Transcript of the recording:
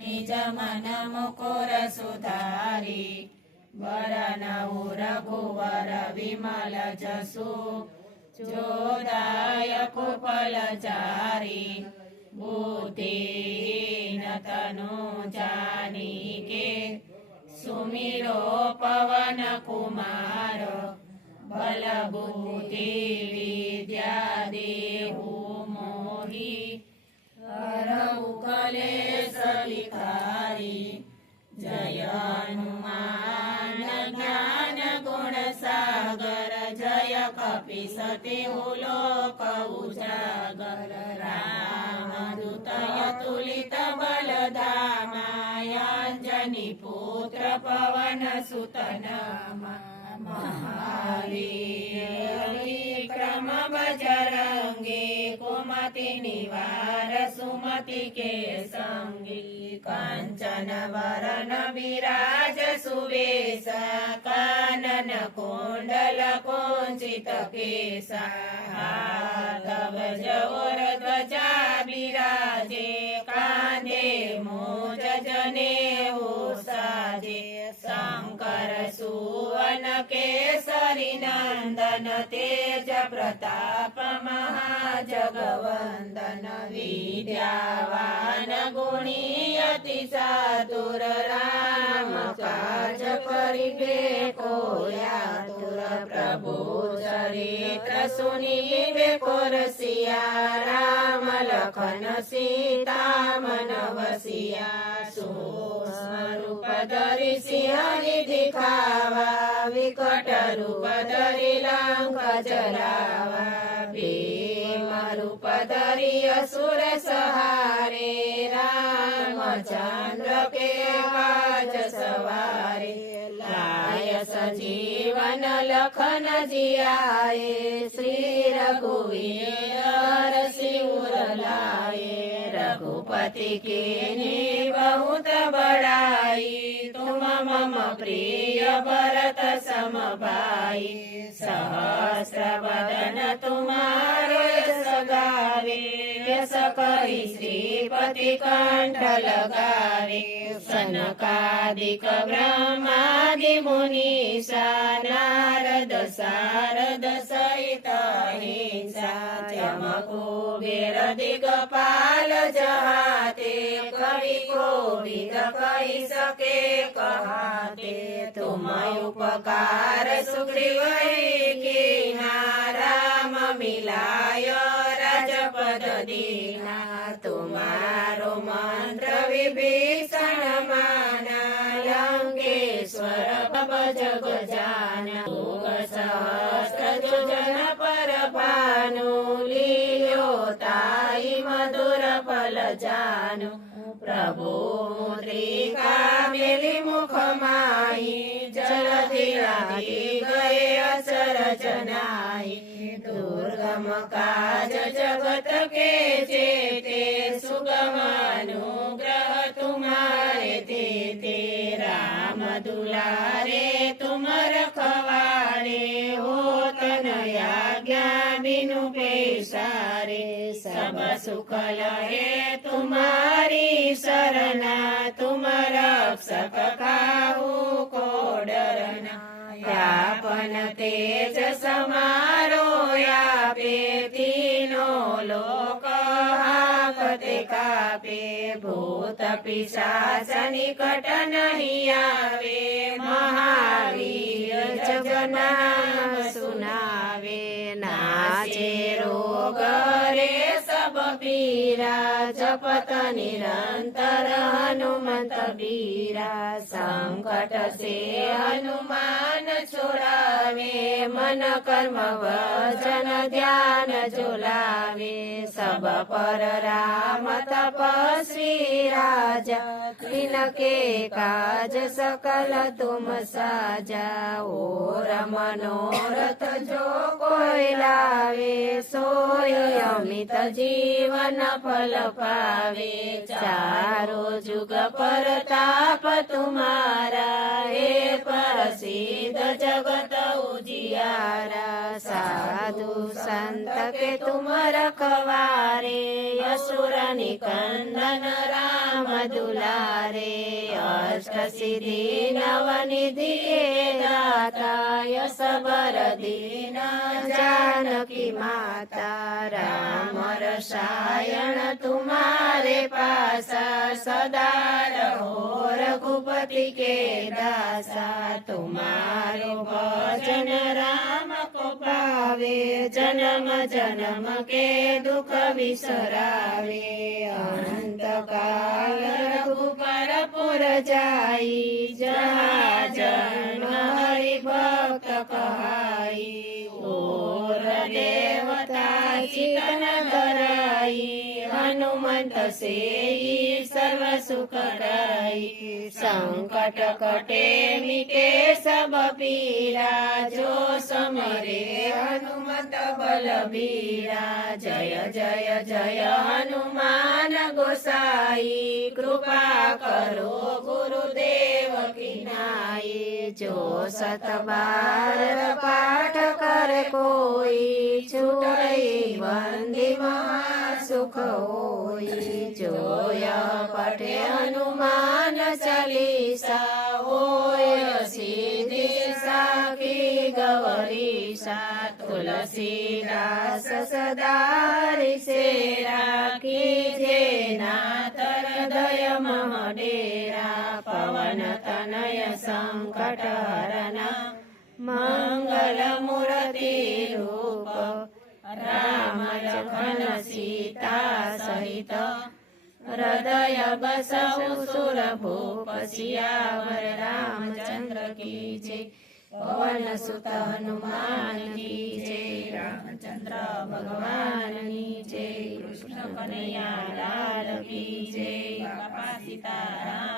निज मन मुकुर सुधारी बरनऊ रघुवर विमल जसु जोदायक फलचारी बुद्धिहीन तनु जानिके सुमिरो पवन कुमार बल बुद्धि विद्या देहु मोहि हरऊ कलेश विकारी जय हनुमान ज्ञान गुण सागर जय कपीसतिहु लोक उजागर रामदूत अतुलित बलधामा अंजनी पुत्र पवन सुत नामा महावीर विक्रम बजरंगी कुमति निवार सुमति के संगी कांचन वरण विराज सुवेशा कानन कुंडल कुंचित केसा हाथ और ध्वजा विराजे कांधे मूज जनेऊ साजे शंकर सुवन केसरी नंदन तेज प्रताप महाजगवंदन विद्यावान गुणी अति चातुर राम काज करिबे को आतुर प्रभु चरित्र सुनिबे को रसिया राम लखन सीता मन वसिया सूक्ष्म रूप धरि सिंह दिखावा विकट रूप धरि लंक जरावा भीम रूप धरि असुर सहारे रामचंद्र के काज सवारे लाय सजीवन लखन जियाए श्री रघुवीर सिर लाए रघुपति के बहुत बड़ाई तुम मम प्रिय भरत सम भाई सहस्र वदन तुम्हारे यश गावे यश कहि श्रीपति कंठ लगावे सनकादिक ब्रह्मादि मुनीसा नारद सारद सहित अहिंसा जम कुबेर दिगपाल जहाते कवि कोविद कहि सके कहाते तुम उपकार सुग्रीव कीना राम मिलाय राजपद दीना तुम्हारो मंत्र विभीषण माना लंकेश्वर भव जग जाना सहस्त्र योजन पर भानु लील्यो ताई मधुर फल जानु प्रभु मुद्रिका मेली मुख माही जलधि लागी गए असर जनाई दुर्गम काज जगत के जेते सुगम अनुग्रह तुम्हारे देते राम दुलारे तुम रखवारे हो तन आज्ञा बिनु पेशारे सब सुख लहे तुम्हारी शरणा तुम रक्षक काहू को डरना यापन तेज समारो यापे तीनों लोक हाकते कापे भूत पिशाच निकट नहीं आवे महावीर जग नाम सुनावे नाचे रोग रे सब पीरा जपत निरंतर हनुमत बीरा संकट से हनुमान छुड़ावे मन कर्म वचन ध्यान झुलावे सब पर राम तपस्वी राजा तिनके काज सकल तुम साजा और मनोरथ जो कोई लावे सोई अमित जीवन फल पावे चारो जुग परताप तुम्हारा हे प्रसिद्ध जगत उजियारा साधु संत के तुम रखवारे असुर निकंदन नंदन राम दुलारे अष्ट सिद्धि नवनिधि के दाता यश वर दीन जानकी माता राम रसायन तुम्हारे पासा सदा रहो रघुपति के दासा तुम्हारो भजन राम को पावे जन्म जन्म के दुख विसरावे अंत काल रघुपर पुर जाई जहाँ जन्म हरि भक्त कहाई और देवता चितन धराई हनुमंत से सर्व सुख कराई संकट कटे मिटे सब पीरा जो समरे हनुमत बलबीरा जय जय जय हनुमान गोसाई कृपा करो गुरुदेव की नाई जो सत बार पाठ कर कोई छूटई बंदी सुख होई जो यह पठे हनुमान चालीसा होय सीधी साखी गौरीसा तुलसीदास सदा से कीजे नाथ हृदय मह डेरा पवन तनय संकट हरन मंगल मूर्ति रूप राम लखन सीता सहित हृदय बसहु सुर भूप सियावर रामचंद्र की जय पवन सुत हनुमान की जय रामचंद्र भगवान की जय कृष्ण कन्हैया लाल की जय बापा सीताराम